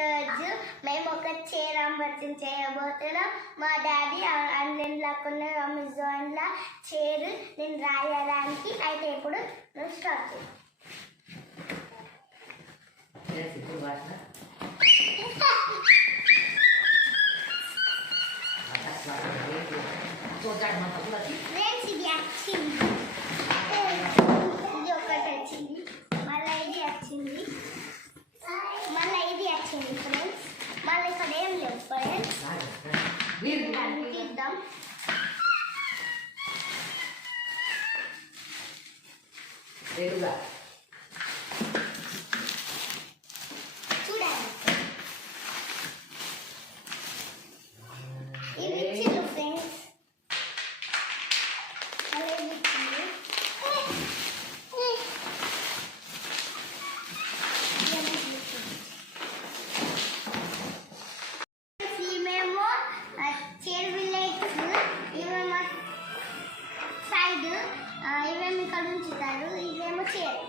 ఈరోజు మేము ఒక చైర్ అన్బాక్సింగ్ చేయబోతున్నాం. మా డాడీ ఆన్లైన్లో కొన్న అమెజాన్లో చైర్ నేను రాయడానికి. అయితే ఇప్పుడు నువ్వు స్టార్ట్ చేయి. ఇది వచ్చింది, ఇది ఒకటి వచ్చింది, మళ్ళీ ఇది వచ్చింది, మళ్ళీ ఇది వచ్చింది ఫ్రెండ్స్. మళ్ళీ ఇక్కడ ఏం లేవు ఫ్రెండ్స్. తీద్దాం. చూడండి, ఇవి ఇచ్చిండు ఫ్రెండ్స్. మళ్ళీ ఇది ఇచ్చింది. ఇవేమో చైర్ విలేజ్, ఇవేమో సైడ్, ఇవేమో ఇక్కడ ఉంచుతారు. ఇవేమో చైర్,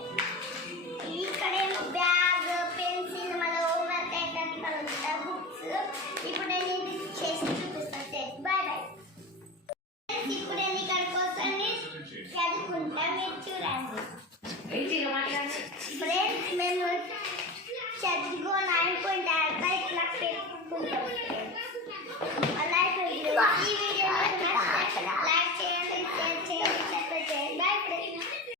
ఇక్కడేమో బ్యాగ్, పెన్సిల్, మళ్ళీ హోంవర్క్ అయితే ఇక్కడ ఉంచుతారు, బుక్స్. ఇప్పుడు నేను ఇది చేసి చూపిస్తాను. Bye bye. ఇప్పుడు నేను ఇక్కడికి వస్తాను, చదువుకుంటా, మీరు చూడండి. ఫ్రెండ్స్ మేము చదువుకో 9.5 ఇట్లా పెట్టుకుంటాం. ఈ వీడియో లైక్ చేయండి, షేర్